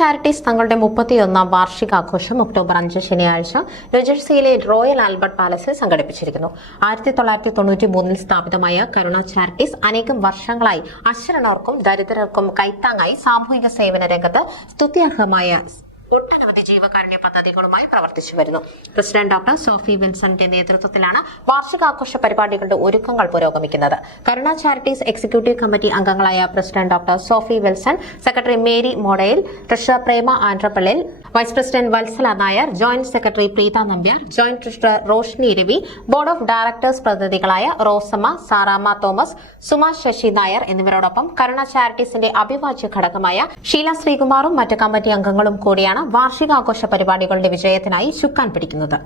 Charities തങ്ങളുടെ 31ാം വാർഷികാഘോഷം October 5 ശനിയാഴ്ച ന്യൂജേഴ്സിയിലെ royal Albert പാലസിൽ സംഘടിപ്പിച്ചിരിക്കുന്നു. 1993 സ്ഥാപിതമായ കരുണ ചാരിറ്റീസ് അനേകം വർഷങ്ങളായി അശരണർക്കും ദരിദ്രർക്കും കൈത്താങ്ങായി സാമൂഹിക സേവന രംഗത്ത് സ്തുത്യർഹമായ ഒട്ടനവധി ജീവകാരുണ്യ പദ്ധതികളുമായി പ്രവർത്തിച്ചു വരുന്നു. പ്രസിഡന്റ് ഡോക്ടർ സോഫി വിൽസന്റെ നേതൃത്വത്തിലാണ് വാർഷികാഘോഷ പരിപാടികളുടെ ഒരുക്കങ്ങൾ പുരോഗമിക്കുന്നത്. കരുണ ചാരിറ്റീസ് എക്സിക്യൂട്ടീവ് കമ്മിറ്റി അംഗങ്ങളായ president doctor Sophy Wilson, secretary Mary മോഡയിൽ, treasurer Prema ആൻഡ്രപ്പള്ളിൽ, vice president Vatsala Nair, joint secretary Preetha Nambiar, joint treasurer Roshni Ravi, board of directors പ്രതിനിധികളായ Rosamma, Saramma Thomas, Suma Sasi Nair എന്നിവരോടൊപ്പം കരുണ ചാരിറ്റീസിന്റെ അവിഭാജ്യ ഘടകമായ ഷീല ശ്രീകുമാറും മറ്റ് കമ്മിറ്റി അംഗങ്ങളും കൂടിയാണ് വാർഷികാഘോഷ പരിപാടികളുടെ വിജയത്തിനായി ചുക്കാൻ പിടിക്കുന്നത്.